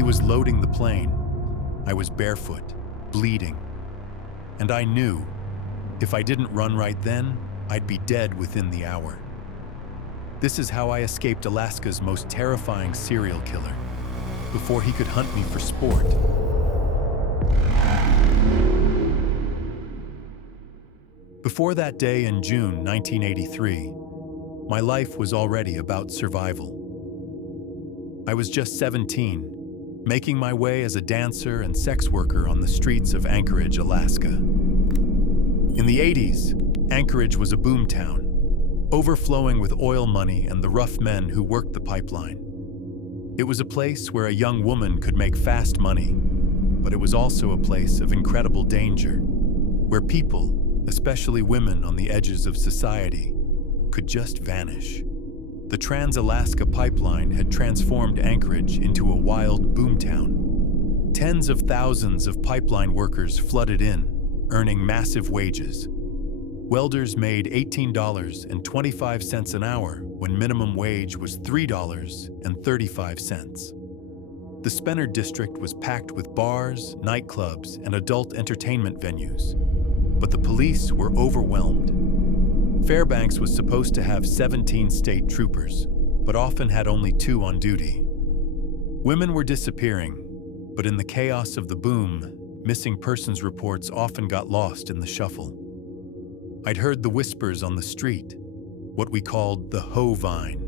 He was loading the plane. I was barefoot, bleeding. And I knew, if I didn't run right then, I'd be dead within the hour. This is how I escaped Alaska's most terrifying serial killer, before he could hunt me for sport. Before that day in June 1983, my life was already about survival. I was just 17, making my way as a dancer and sex worker on the streets of Anchorage, Alaska. In the 80s, Anchorage was a boomtown, overflowing with oil money and the rough men who worked the pipeline. It was a place where a young woman could make fast money, but it was also a place of incredible danger, where people, especially women on the edges of society, could just vanish. The Trans-Alaska Pipeline had transformed Anchorage into a wild boomtown. Tens of thousands of pipeline workers flooded in, earning massive wages. Welders made $18.25 an hour when minimum wage was $3.35. The Spener district was packed with bars, nightclubs, and adult entertainment venues, but the police were overwhelmed. Fairbanks was supposed to have 17 state troopers, but often had only 2 on duty. Women were disappearing, but in the chaos of the boom, missing persons reports often got lost in the shuffle. I'd heard the whispers on the street, what we called the hoe vine.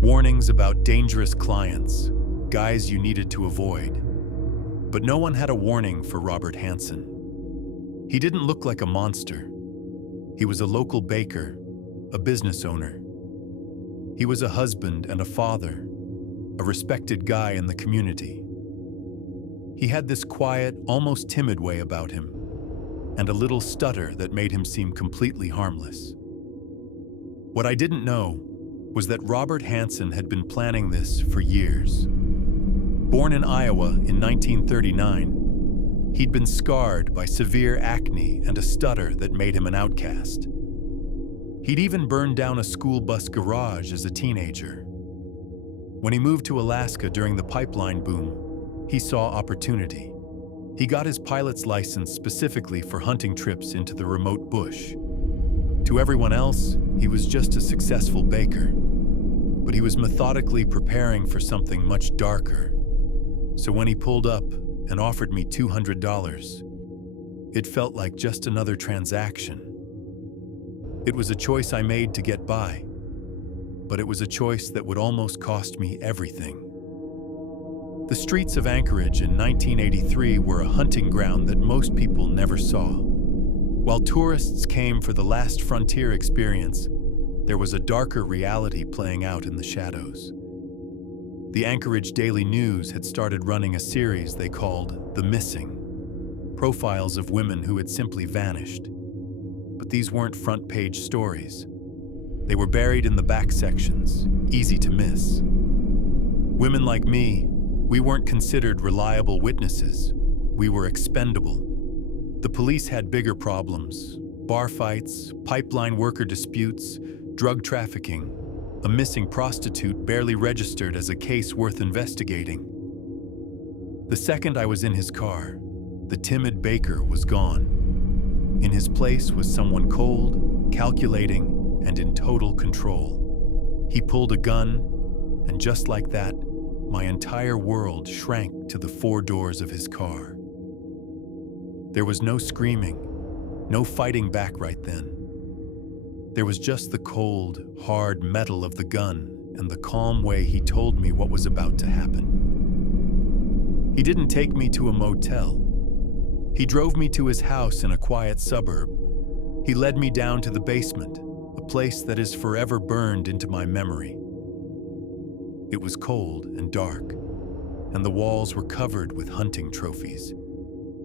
Warnings about dangerous clients, guys you needed to avoid. But no one had a warning for Robert Hansen. He didn't look like a monster. He was a local baker, a business owner. He was a husband and a father, a respected guy in the community. He had this quiet, almost timid way about him, and a little stutter that made him seem completely harmless. What I didn't know was that Robert Hansen had been planning this for years. Born in Iowa in 1939, he'd been scarred by severe acne and a stutter that made him an outcast. He'd even burned down a school bus garage as a teenager. When he moved to Alaska during the pipeline boom, he saw opportunity. He got his pilot's license specifically for hunting trips into the remote bush. To everyone else, he was just a successful baker. But he was methodically preparing for something much darker. So when he pulled up and offered me $200, it felt like just another transaction. It was a choice I made to get by, but it was a choice that would almost cost me everything. The streets of Anchorage in 1983 were a hunting ground that most people never saw. While tourists came for the last frontier experience, there was a darker reality playing out in the shadows. The Anchorage Daily News had started running a series they called The Missing, profiles of women who had simply vanished. But these weren't front-page stories. They were buried in the back sections, easy to miss. Women like me, we weren't considered reliable witnesses. We were expendable. The police had bigger problems: bar fights, pipeline worker disputes, drug trafficking. A missing prostitute barely registered as a case worth investigating. The second I was in his car, the timid baker was gone. In his place was someone cold, calculating, and in total control. He pulled a gun, and just like that, my entire world shrank to the 4 doors of his car. There was no screaming, no fighting back right then. There was just the cold, hard metal of the gun and the calm way he told me what was about to happen. He didn't take me to a motel. He drove me to his house in a quiet suburb. He led me down to the basement, a place that is forever burned into my memory. It was cold and dark, and the walls were covered with hunting trophies.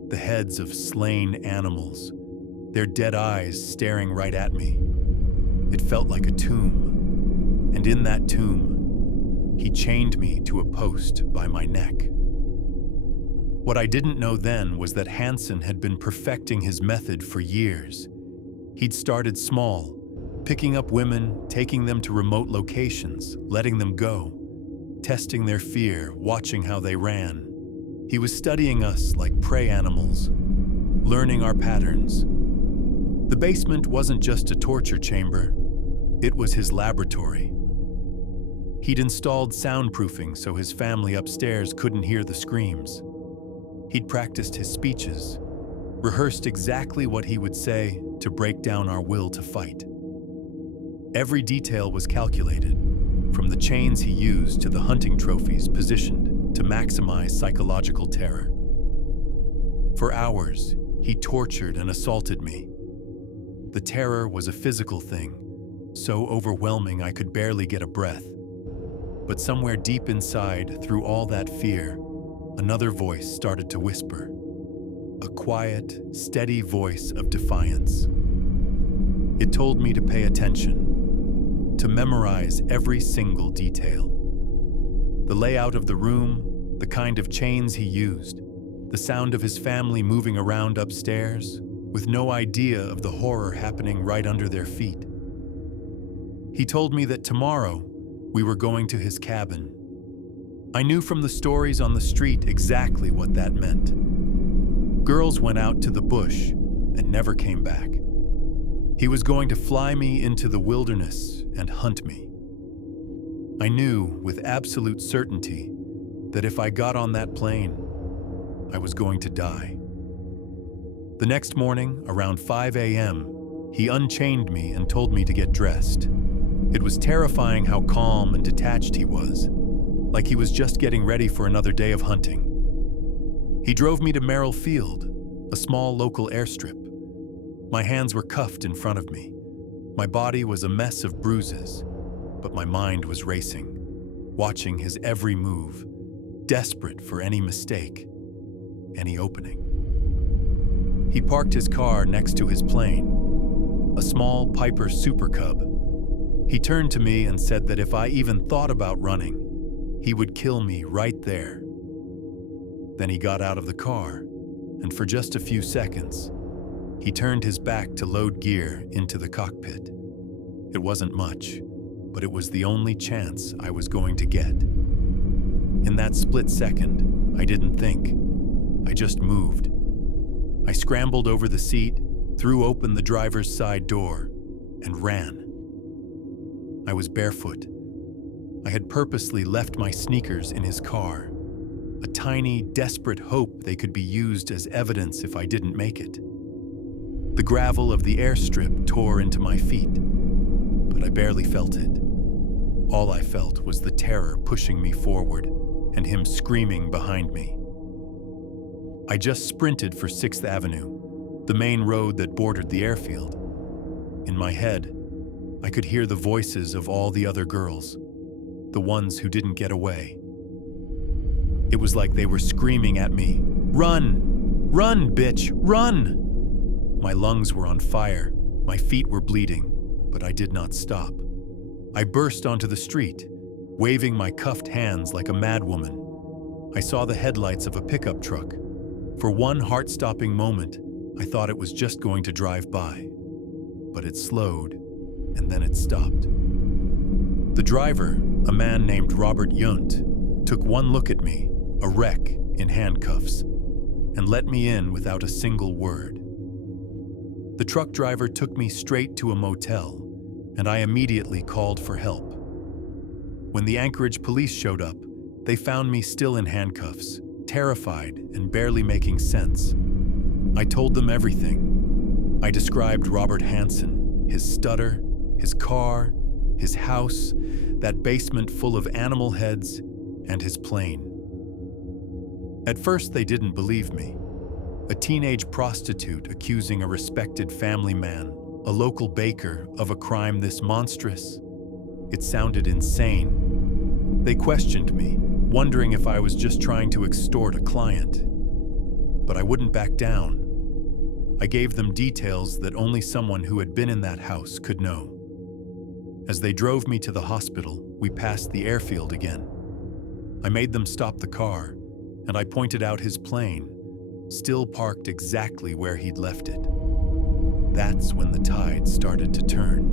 The heads of slain animals, their dead eyes staring right at me. It felt like a tomb, and in that tomb, he chained me to a post by my neck. What I didn't know then was that Hansen had been perfecting his method for years. He'd started small, picking up women, taking them to remote locations, letting them go. testing their fear, watching how they ran. He was studying us like prey animals, learning our patterns. The basement wasn't just a torture chamber, it was his laboratory. He'd installed soundproofing so his family upstairs couldn't hear the screams. He'd practiced his speeches, rehearsed exactly what he would say to break down our will to fight. Every detail was calculated, from the chains he used to the hunting trophies positioned to maximize psychological terror. For hours, he tortured and assaulted me. The terror was a physical thing, so overwhelming I could barely get a breath. But somewhere deep inside, through all that fear, another voice started to whisper. A quiet, steady voice of defiance. It told me to pay attention, to memorize every single detail. The layout of the room, the kind of chains he used, the sound of his family moving around upstairs, with no idea of the horror happening right under their feet. He told me that tomorrow we were going to his cabin. I knew from the stories on the street exactly what that meant. Girls went out to the bush and never came back. He was going to fly me into the wilderness and hunt me. I knew with absolute certainty that if I got on that plane, I was going to die. The next morning, around 5 a.m., he unchained me and told me to get dressed. It was terrifying how calm and detached he was, like he was just getting ready for another day of hunting. He drove me to Merrill Field, a small local airstrip. My hands were cuffed in front of me. My body was a mess of bruises, but my mind was racing, watching his every move, desperate for any mistake, any opening. He parked his car next to his plane, a small Piper Super Cub. He turned to me and said that if I even thought about running, he would kill me right there. Then he got out of the car, and for just a few seconds, he turned his back to load gear into the cockpit. It wasn't much, but it was the only chance I was going to get. In that split second, I didn't think. I just moved. I scrambled over the seat, threw open the driver's side door, and ran. I was barefoot. I had purposely left my sneakers in his car, a tiny, desperate hope they could be used as evidence if I didn't make it. The gravel of the airstrip tore into my feet, but I barely felt it. All I felt was the terror pushing me forward and him screaming behind me. I just sprinted for 6th Avenue, the main road that bordered the airfield. In my head, I could hear the voices of all the other girls, the ones who didn't get away. It was like they were screaming at me, "Run! Run, bitch, run!" My lungs were on fire, my feet were bleeding, but I did not stop. I burst onto the street, waving my cuffed hands like a madwoman. I saw the headlights of a pickup truck. For one heart-stopping moment, I thought it was just going to drive by. But it slowed, and then it stopped. The driver, a man named Robert Hansen, took one look at me, a wreck in handcuffs, and let me in without a single word. The truck driver took me straight to a motel, and I immediately called for help. When the Anchorage police showed up, they found me still in handcuffs, terrified and barely making sense. I told them everything. I described Robert Hansen, his stutter, his car, his house, that basement full of animal heads, and his plane. At first, they didn't believe me. A teenage prostitute accusing a respected family man, a local baker, of a crime this monstrous. It sounded insane. They questioned me, wondering if I was just trying to extort a client. But I wouldn't back down. I gave them details that only someone who had been in that house could know. As they drove me to the hospital, we passed the airfield again. I made them stop the car, and I pointed out his plane, still parked exactly where he'd left it. That's when the tide started to turn.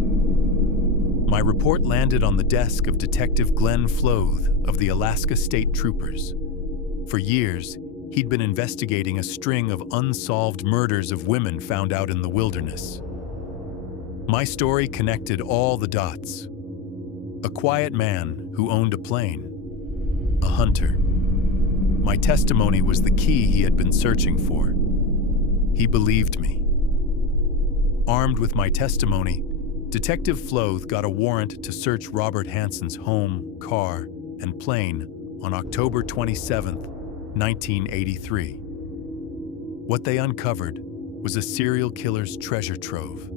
My report landed on the desk of Detective Glenn Floth of the Alaska State Troopers. For years, he'd been investigating a string of unsolved murders of women found out in the wilderness. My story connected all the dots. A quiet man who owned a plane. A hunter. My testimony was the key he had been searching for. He believed me. Armed with my testimony, Detective Floth got a warrant to search Robert Hansen's home, car, and plane on October 27, 1983. What they uncovered was a serial killer's treasure trove.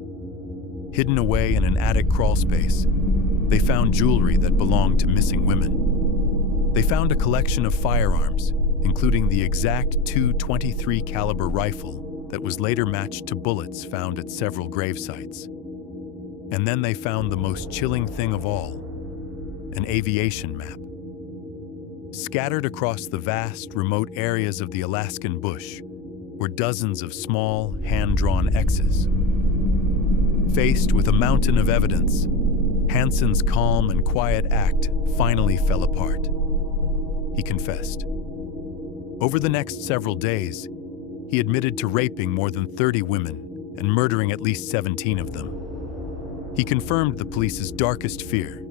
Hidden away in an attic crawlspace, they found jewelry that belonged to missing women. They found a collection of firearms, including the exact .223 caliber rifle that was later matched to bullets found at several grave sites. And then they found the most chilling thing of all, an aviation map. Scattered across the vast, remote areas of the Alaskan bush were dozens of small, hand-drawn X's. Faced with a mountain of evidence, Hansen's calm and quiet act finally fell apart. He confessed. Over the next several days, he admitted to raping more than 30 women and murdering at least 17 of them. He confirmed the police's darkest fear.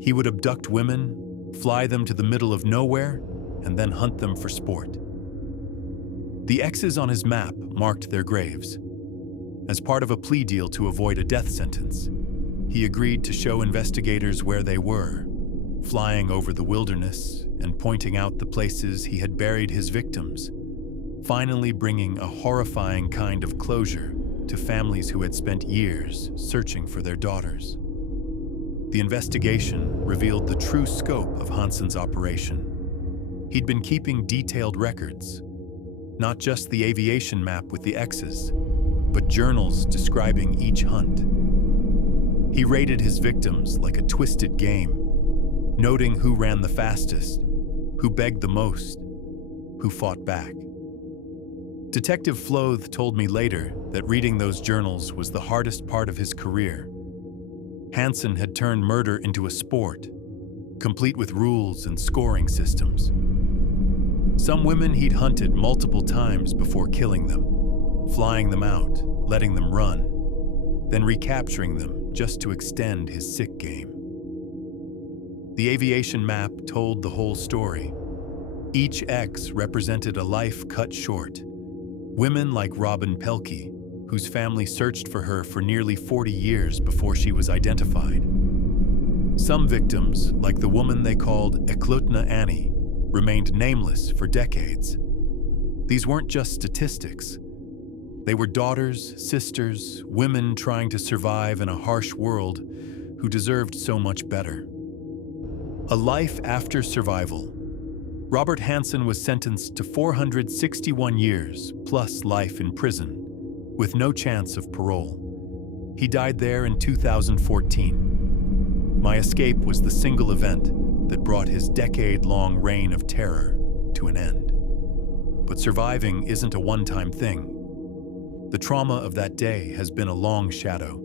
He would abduct women, fly them to the middle of nowhere, and then hunt them for sport. The X's on his map marked their graves. As part of a plea deal to avoid a death sentence, he agreed to show investigators where they were, flying over the wilderness and pointing out the places he had buried his victims, finally bringing a horrifying kind of closure to families who had spent years searching for their daughters. The investigation revealed the true scope of Hansen's operation. He'd been keeping detailed records, not just the aviation map with the X's, but journals describing each hunt. He rated his victims like a twisted game, noting who ran the fastest, who begged the most, who fought back. Detective Floth told me later that reading those journals was the hardest part of his career. Hansen had turned murder into a sport, complete with rules and scoring systems. Some women he'd hunted multiple times before killing them, flying them out, letting them run, then recapturing them just to extend his sick game. The aviation map told the whole story. Each X represented a life cut short. Women like Robin Pelkey, whose family searched for her for nearly 40 years before she was identified. Some victims, like the woman they called Eklutna Annie, remained nameless for decades. These weren't just statistics. They were daughters, sisters, women trying to survive in a harsh world who deserved so much better. A life after survival. Robert Hansen was sentenced to 461 years plus life in prison, with no chance of parole. He died there in 2014. My escape was the single event that brought his decade-long reign of terror to an end. But surviving isn't a one-time thing. The trauma of that day has been a long shadow.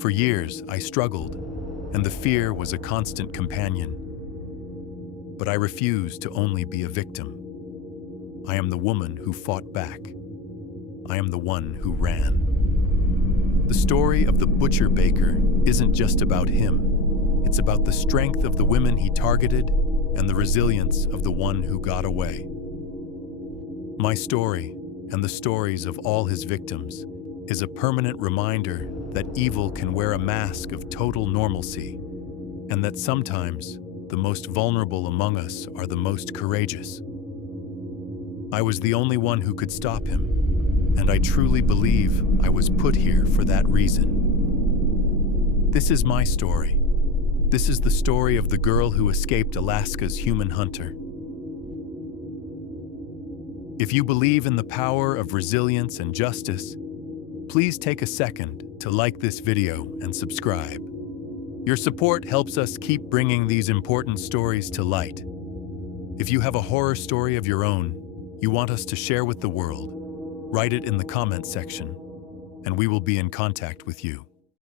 For years, I struggled, and the fear was a constant companion. But I refuse to only be a victim. I am the woman who fought back. I am the one who ran. The story of the butcher baker isn't just about him. It's about the strength of the women he targeted and the resilience of the one who got away. My story, and the stories of all his victims, is a permanent reminder that evil can wear a mask of total normalcy, and that sometimes the most vulnerable among us are the most courageous. I was the only one who could stop him, and I truly believe I was put here for that reason. This is my story. This is the story of the girl who escaped Alaska's human hunter. If you believe in the power of resilience and justice, please take a second to like this video and subscribe. Your support helps us keep bringing these important stories to light. If you have a horror story of your own you want us to share with the world, write it in the comments section, and we will be in contact with you.